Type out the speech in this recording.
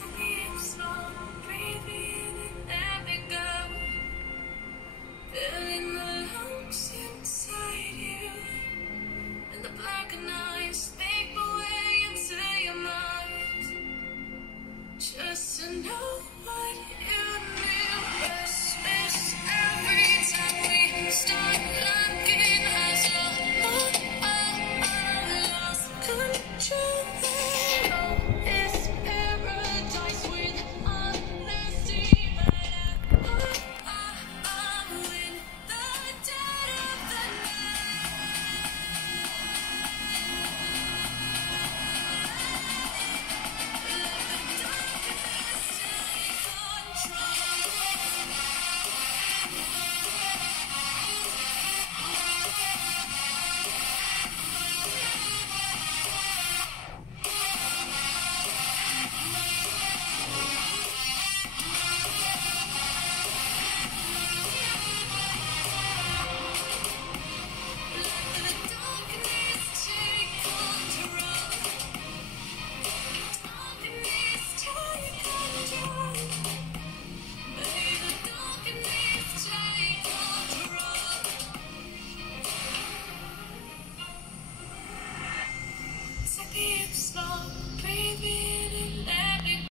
Sleep slow, breathe in and let me go. Feeling the lumps inside you, and the black eyes make my way into your mind. Just to know